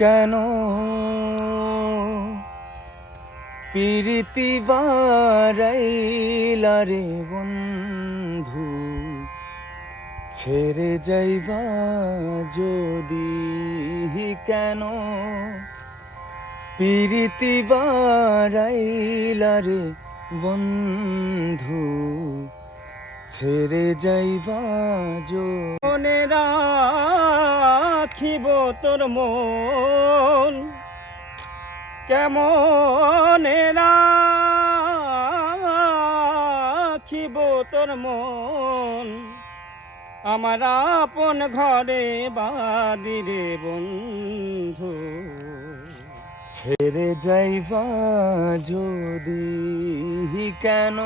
কেন পিরিতি বারাইলা রে বন্ধু, ছেড়ে যাইবা যদি কেন পিরিতি বারাইলা রে বন্ধু, ছেড়ে যাইবা মনে রাখিব তোর মন, কেমনে রাখিব তোর মন, আমার আপন ঘরে বাদিরে বন্ধু, ছেড়ে যাইবা যদি কেন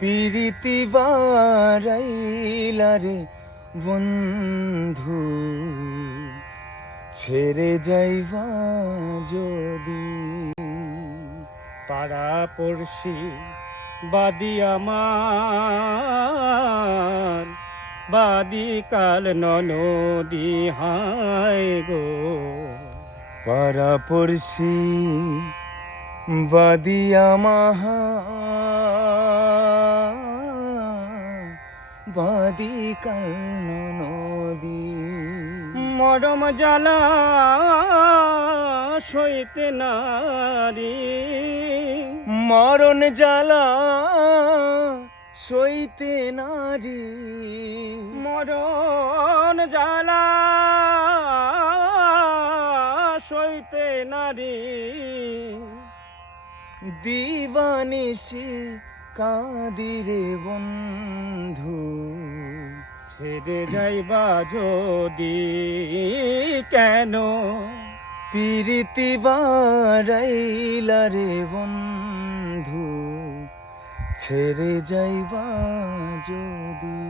পিরিতি বারাইলা রে বন্ধু, ছেড়ে যাইবা যদি। পাড়া পড়শি বাদি আমার, বাদি কাল ননদি হায় গো, পাড়া পড়শি বাদি আমার, বাদি কাল নদী। মরম জ্বালা সইতে নারী, মরণ জ্বালা সইতে নারী, মরণ জ্বালা সইতে নারী, দিবানিশি কাঁদিরে বন্ধু, ছেড়ে যাইবা যদি কেন পিরিতি বারাইলা রে বন্ধু, ছেড়ে যাইবা যদি।